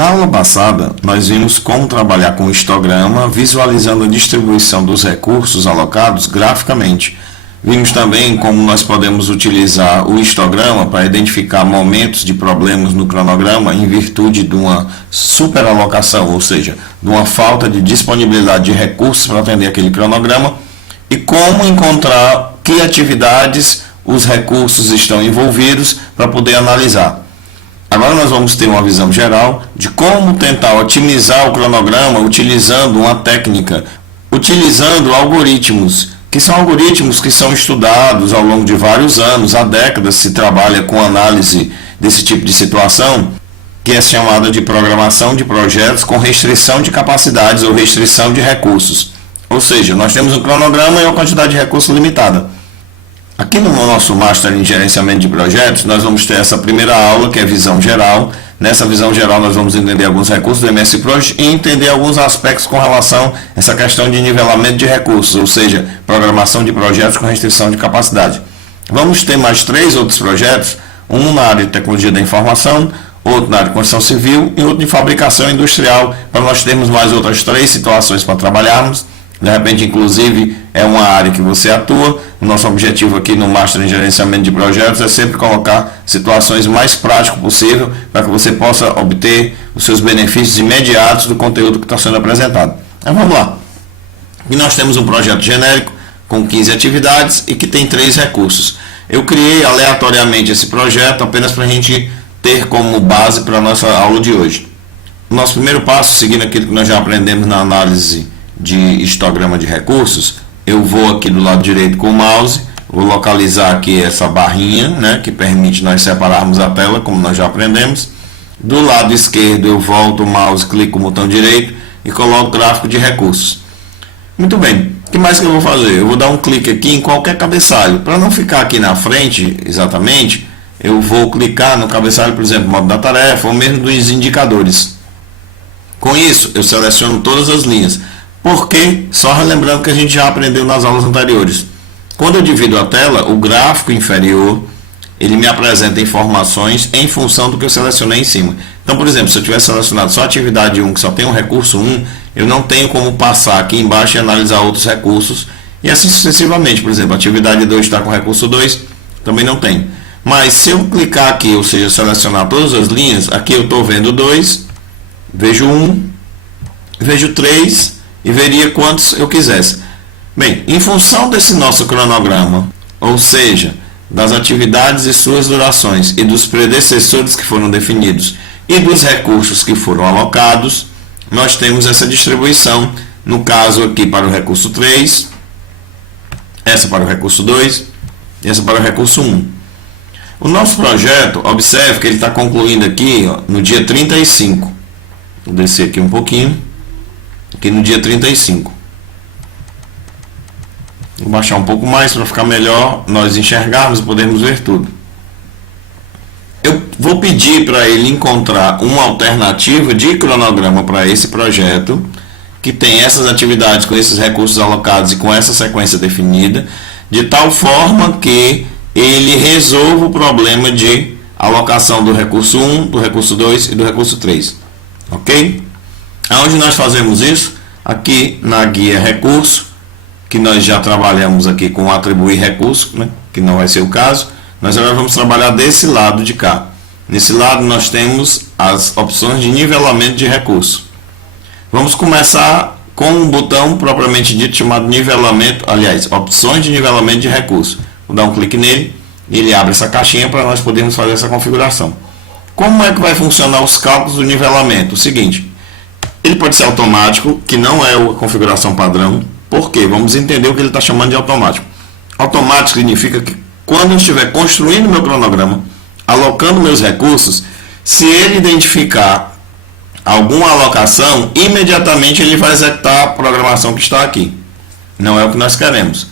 Na aula passada, nós vimos como trabalhar com o histograma, visualizando a distribuição dos recursos alocados graficamente. Vimos também como nós podemos utilizar o histograma para identificar momentos de problemas no cronograma em virtude de uma superalocação, ou seja, de uma falta de disponibilidade de recursos para atender aquele cronograma, e como encontrar que atividades os recursos estão envolvidos para poder analisar. Agora nós vamos ter uma visão geral de como tentar otimizar o cronograma utilizando uma técnica, utilizando algoritmos, que são algoritmos que são estudados ao longo de vários anos, há décadas se trabalha com análise desse tipo de situação, que é chamada de programação de projetos com restrição de capacidades ou restrição de recursos. Ou seja, nós temos um cronograma e uma quantidade de recursos limitada. Aqui no nosso Master em Gerenciamento de Projetos, nós vamos ter essa primeira aula, que é visão geral. Nessa visão geral, nós vamos entender alguns recursos do MS Project e entender alguns aspectos com relação a essa questão de nivelamento de recursos, ou seja, programação de projetos com restrição de capacidade. Vamos ter mais 3 outros projetos, um na área de tecnologia da informação, outro na área de construção civil e outro de fabricação industrial, para nós termos mais outras 3 situações para trabalharmos. De repente, inclusive, é uma área que você atua. O nosso objetivo aqui no Master em Gerenciamento de Projetos é sempre colocar situações mais práticas possível para que você possa obter os seus benefícios imediatos do conteúdo que está sendo apresentado. Então, vamos lá. E nós temos um projeto genérico com 15 atividades e que tem 3 recursos. Eu criei aleatoriamente esse projeto apenas para a gente ter como base para a nossa aula de hoje. O nosso primeiro passo, seguindo aquilo que nós já aprendemos na análise de histograma de recursos, eu vou aqui do lado direito com o mouse, vou localizar aqui essa barrinha, né, que permite nós separarmos a tela, como nós já aprendemos. Do lado esquerdo eu volto o mouse, clico no botão direito e coloco o gráfico de recursos. Muito bem, o que mais que eu vou fazer? Eu vou dar um clique aqui em qualquer cabeçalho. Para não ficar aqui na frente exatamente, eu vou clicar no cabeçalho, por exemplo, modo da tarefa ou mesmo dos indicadores. Com isso, eu seleciono todas as linhas. Porque, só relembrando que a gente já aprendeu nas aulas anteriores, quando eu divido a tela, o gráfico inferior, ele me apresenta informações em função do que eu selecionei em cima. Então, por exemplo, se eu tivesse selecionado só a atividade 1, que só tem um recurso 1, eu não tenho como passar aqui embaixo e analisar outros recursos, e assim sucessivamente. Por exemplo, a atividade 2 está com recurso 2, também não tem. Mas se eu clicar aqui, ou seja, selecionar todas as linhas, aqui eu estou vendo 2, vejo 1, vejo 3, e veria quantos eu quisesse. Bem, em função desse nosso cronograma, ou seja, das atividades e suas durações e dos predecessores que foram definidos e dos recursos que foram alocados, nós temos essa distribuição, no caso aqui para o recurso 3, essa para o recurso 2 e essa para o recurso 1. O nosso projeto, observe que ele está concluindo aqui, ó, no dia 35. Vou descer aqui um pouquinho. Aqui no dia 35. Vou baixar um pouco mais para ficar melhor nós enxergarmos e podermos ver tudo. Eu vou pedir para ele encontrar uma alternativa de cronograma para esse projeto, que tem essas atividades com esses recursos alocados e com essa sequência definida, de tal forma que ele resolva o problema de alocação do recurso 1, do recurso 2 e do recurso 3. Ok? Aonde nós fazemos isso? Aqui na guia recurso, que nós já trabalhamos aqui com atribuir recurso, né? Que não vai ser o caso. Nós agora vamos trabalhar desse lado de cá. Nesse lado nós temos as opções de nivelamento de recurso. Vamos começar com um botão propriamente dito chamado nivelamento, aliás, opções de nivelamento de recurso. Vou dar um clique nele e ele abre essa caixinha para nós podermos fazer essa configuração. Como é que vai funcionar os cálculos do nivelamento? O seguinte, ele pode ser automático, que não é a configuração padrão. Por quê? Vamos entender o que ele está chamando de automático. Automático significa que quando eu estiver construindo meu cronograma, alocando meus recursos, se ele identificar alguma alocação, imediatamente ele vai executar a programação que está aqui. Não é o que nós queremos.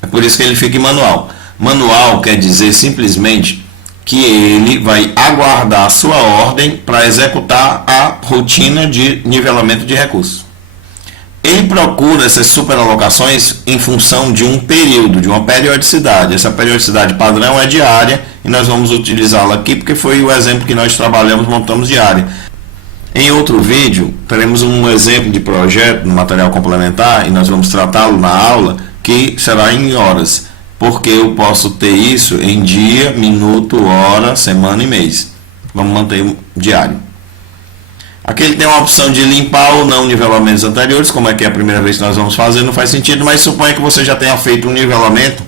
É por isso que ele fica em manual. Manual quer dizer simplesmente que ele vai aguardar a sua ordem para executar a rotina de nivelamento de recursos. Ele procura essas superalocações em função de um período, de uma periodicidade. Essa periodicidade padrão é diária e nós vamos utilizá-la aqui porque foi o exemplo que nós trabalhamos, montamos diária. Em outro vídeo, teremos um exemplo de projeto no material complementar e nós vamos tratá-lo na aula, que será em horas, porque eu posso ter isso em dia, minuto, hora, semana e mês. Vamos manter diário. Aqui ele tem uma opção de limpar ou não nivelamentos anteriores, como é que é a primeira vez que nós vamos fazer, não faz sentido, mas suponha que você já tenha feito um nivelamento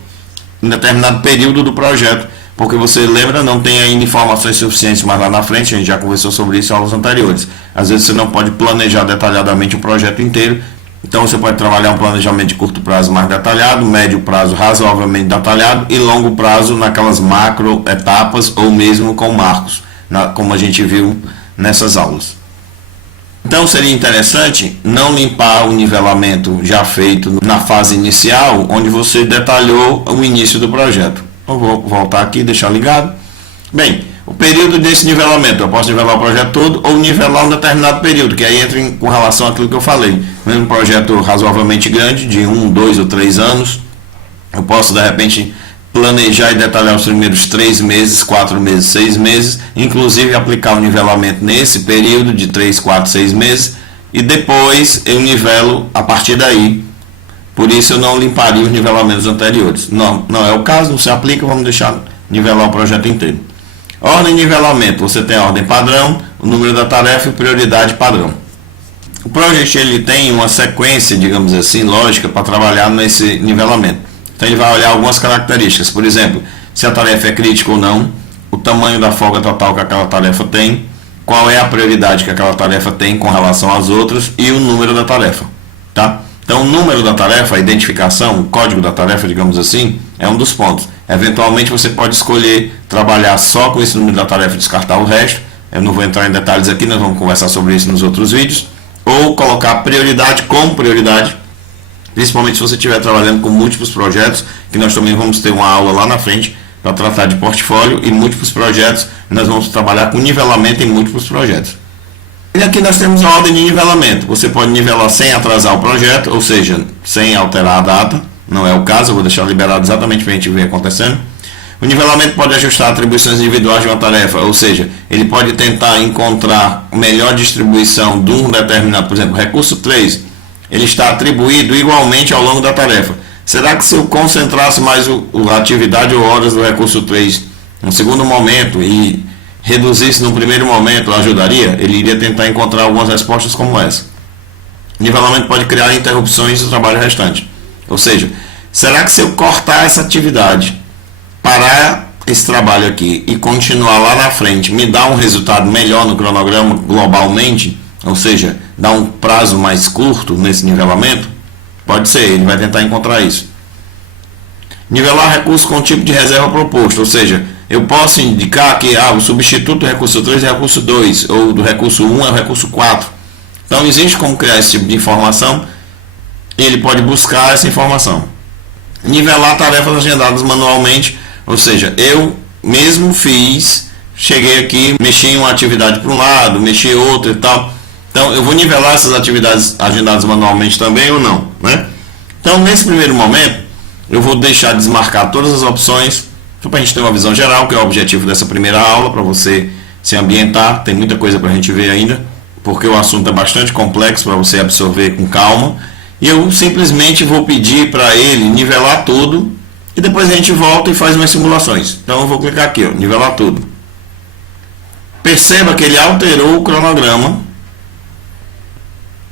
em determinado período do projeto, porque você lembra, não tem ainda informações suficientes mais lá na frente, a gente já conversou sobre isso em aulas anteriores. Às vezes você não pode planejar detalhadamente o projeto inteiro, então você pode trabalhar um planejamento de curto prazo mais detalhado, médio prazo razoavelmente detalhado e longo prazo naquelas macro etapas ou mesmo com marcos, como a gente viu nessas aulas. Então seria interessante não limpar o nivelamento já feito na fase inicial, onde você detalhou o início do projeto. Eu vou voltar aqui e deixar ligado. Bem, o período desse nivelamento, eu posso nivelar o projeto todo ou nivelar um determinado período, que aí entra com relação àquilo que eu falei. Mesmo um projeto razoavelmente grande, de 1, 2 ou 3 anos, eu posso de repente planejar e detalhar os primeiros 3 meses, 4 meses, 6 meses, inclusive aplicar o nivelamento nesse período de 3, 4, 6 meses, e depois eu nivelo a partir daí. Por isso eu não limparia os nivelamentos anteriores. Não é o caso, não se aplica, vamos deixar nivelar o projeto inteiro. Ordem de nivelamento, você tem a ordem padrão, o número da tarefa e prioridade padrão. O Project ele tem uma sequência, digamos assim, lógica para trabalhar nesse nivelamento. Então ele vai olhar algumas características, por exemplo, se a tarefa é crítica ou não, o tamanho da folga total que aquela tarefa tem, qual é a prioridade que aquela tarefa tem com relação às outras e o número da tarefa, tá? Então, o número da tarefa, a identificação, o código da tarefa, digamos assim, é um dos pontos. Eventualmente, você pode escolher trabalhar só com esse número da tarefa e descartar o resto. Eu não vou entrar em detalhes aqui, nós vamos conversar sobre isso nos outros vídeos. Ou colocar prioridade como prioridade, principalmente se você estiver trabalhando com múltiplos projetos, que nós também vamos ter uma aula lá na frente para tratar de portfólio e múltiplos projetos. Nós vamos trabalhar com nivelamento em múltiplos projetos. E aqui nós temos a ordem de nivelamento. Você pode nivelar sem atrasar o projeto, ou seja, sem alterar a data. Não é o caso, eu vou deixar liberado exatamente para a gente ver acontecendo. O nivelamento pode ajustar atribuições individuais de uma tarefa, ou seja, ele pode tentar encontrar melhor distribuição de um determinado, por exemplo, recurso 3, ele está atribuído igualmente ao longo da tarefa. Será que se eu concentrasse mais a atividade ou horas do recurso 3 no segundo momento e reduzisse no primeiro momento, ajudaria? Ele iria tentar encontrar algumas respostas como essa. Nivelamento pode criar interrupções do trabalho restante. Ou seja, será que se eu cortar essa atividade, parar esse trabalho aqui e continuar lá na frente, me dá um resultado melhor no cronograma globalmente? Ou seja, dá um prazo mais curto nesse nivelamento? Pode ser, ele vai tentar encontrar isso. Nivelar recurso com o tipo de reserva proposto, ou seja, eu posso indicar que o substituto do recurso 3 é o recurso 2, ou do recurso 1 é o recurso 4. Então existe como criar esse tipo de informação, e ele pode buscar essa informação. Nivelar tarefas agendadas manualmente, ou seja, eu mesmo cheguei aqui, mexi em uma atividade para um lado, mexi em outra e tal. Então eu vou nivelar essas atividades agendadas manualmente também ou não, né? Então nesse primeiro momento, eu vou deixar desmarcar todas as opções, para a gente ter uma visão geral, que é o objetivo dessa primeira aula, para você se ambientar. Tem muita coisa para a gente ver ainda, porque o assunto é bastante complexo para você absorver com calma. E eu simplesmente vou pedir para ele nivelar tudo, e depois a gente volta e faz umas simulações. Então eu vou clicar aqui, nivelar tudo. Perceba que ele alterou o cronograma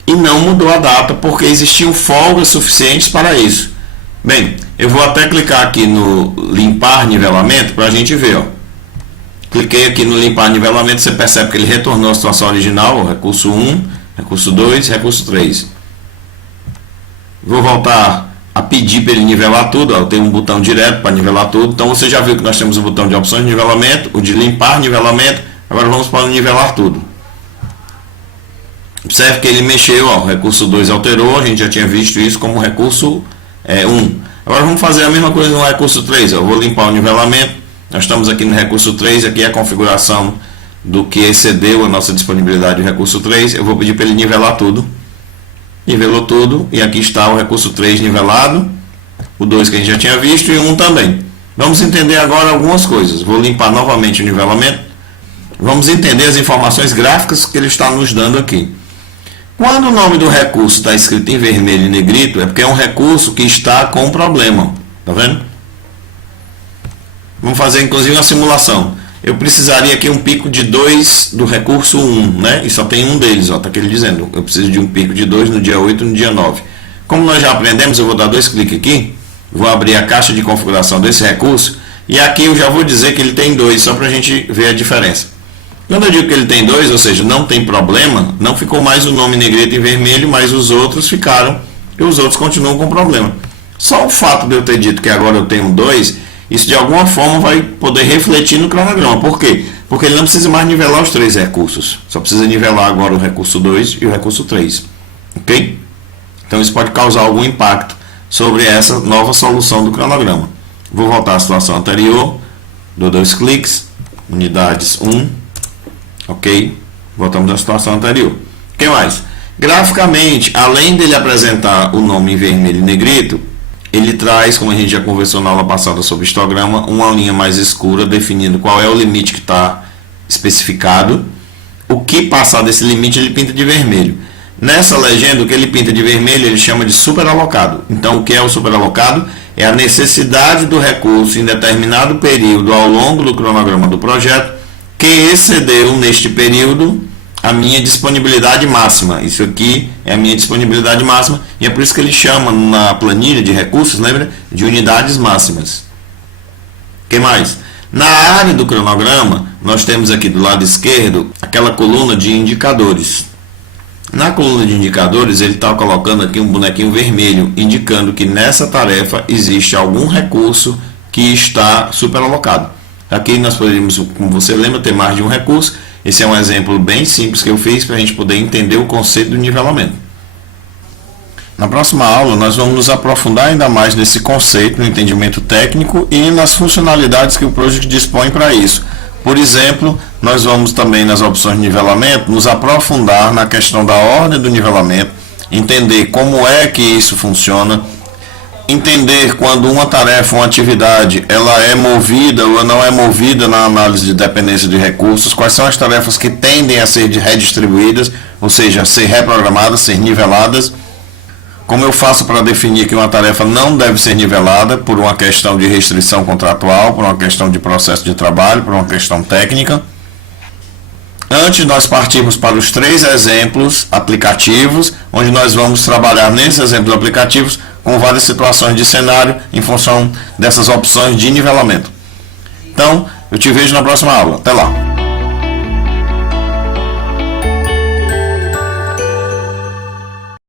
e não mudou a data, porque existiam folgas suficientes para isso. Bem, eu vou até clicar aqui no limpar nivelamento para a gente ver. Cliquei aqui no limpar nivelamento, você percebe que ele retornou à situação original, recurso 1, recurso 2, recurso 3. Vou voltar a pedir para ele nivelar tudo. Eu tenho um botão direto para nivelar tudo. Então você já viu que nós temos o botão de opções de nivelamento, o de limpar nivelamento. Agora vamos para o nivelar tudo. Observe que ele mexeu, o recurso 2 alterou, a gente já tinha visto isso como recurso 1. Agora vamos fazer a mesma coisa no recurso 3. Eu vou limpar o nivelamento. Nós estamos aqui no recurso 3, aqui é a configuração do que excedeu a nossa disponibilidade do recurso 3. Eu vou pedir para ele nivelar tudo. Nivelou tudo, e aqui está o recurso 3 nivelado, o 2 que a gente já tinha visto e o 1 também. Vamos entender agora algumas coisas. Vou limpar novamente o nivelamento. Vamos entender as informações gráficas que ele está nos dando aqui. Quando o nome do recurso está escrito em vermelho e negrito, é porque é um recurso que está com problema. Tá vendo? Vamos fazer inclusive uma simulação. Eu precisaria aqui um pico de 2 do recurso 1, né? E só tem um deles, ó, tá aqui ele dizendo. Eu preciso de um pico de 2 no dia 8 e no dia 9. Como nós já aprendemos, eu vou dar 2 cliques aqui. Vou abrir a caixa de configuração desse recurso. E aqui eu já vou dizer que ele tem 2, só para a gente ver a diferença. Quando eu digo que ele tem 2, ou seja, não tem problema, não ficou mais o nome negrito e vermelho, mas os outros ficaram e os outros continuam com problema. Só o fato de eu ter dito que agora eu tenho 2, isso de alguma forma vai poder refletir no cronograma. Por quê? Porque ele não precisa mais nivelar os 3 recursos. Só precisa nivelar agora o recurso 2 e o recurso 3. Ok? Então isso pode causar algum impacto sobre essa nova solução do cronograma. Vou voltar à situação anterior. Dou 2 cliques. Unidades 1. Ok? Voltamos à situação anterior. O que mais? Graficamente, além dele apresentar o nome em vermelho e negrito, ele traz, como a gente já conversou na aula passada sobre histograma, uma linha mais escura definindo qual é o limite que está especificado. O que passar desse limite ele pinta de vermelho. Nessa legenda, o que ele pinta de vermelho ele chama de superalocado. Então, o que é o superalocado? É a necessidade do recurso em determinado período ao longo do cronograma do projeto que excedeu neste período a minha disponibilidade máxima. Isso aqui é a minha disponibilidade máxima e é por isso que ele chama na planilha de recursos, lembra? De unidades máximas. O que mais? Na área do cronograma, nós temos aqui do lado esquerdo aquela coluna de indicadores. Na coluna de indicadores, ele está colocando aqui um bonequinho vermelho, indicando que nessa tarefa existe algum recurso que está superalocado. Aqui nós poderíamos, como você lembra, ter mais de um recurso. Esse é um exemplo bem simples que eu fiz para a gente poder entender o conceito do nivelamento. Na próxima aula, nós vamos nos aprofundar ainda mais nesse conceito, no entendimento técnico e nas funcionalidades que o Project dispõe para isso. Por exemplo, nós vamos também nas opções de nivelamento nos aprofundar na questão da ordem do nivelamento, entender como é que isso funciona, entender quando uma tarefa, uma atividade, ela é movida ou não é movida na análise de dependência de recursos, quais são as tarefas que tendem a ser redistribuídas, ou seja, ser reprogramadas, ser niveladas. Como eu faço para definir que uma tarefa não deve ser nivelada por uma questão de restrição contratual, por uma questão de processo de trabalho, por uma questão técnica. Antes de nós partirmos para os 3 exemplos aplicativos, onde nós vamos trabalhar nesses exemplos aplicativos com várias situações de cenário em função dessas opções de nivelamento. Então, eu te vejo na próxima aula. Até lá!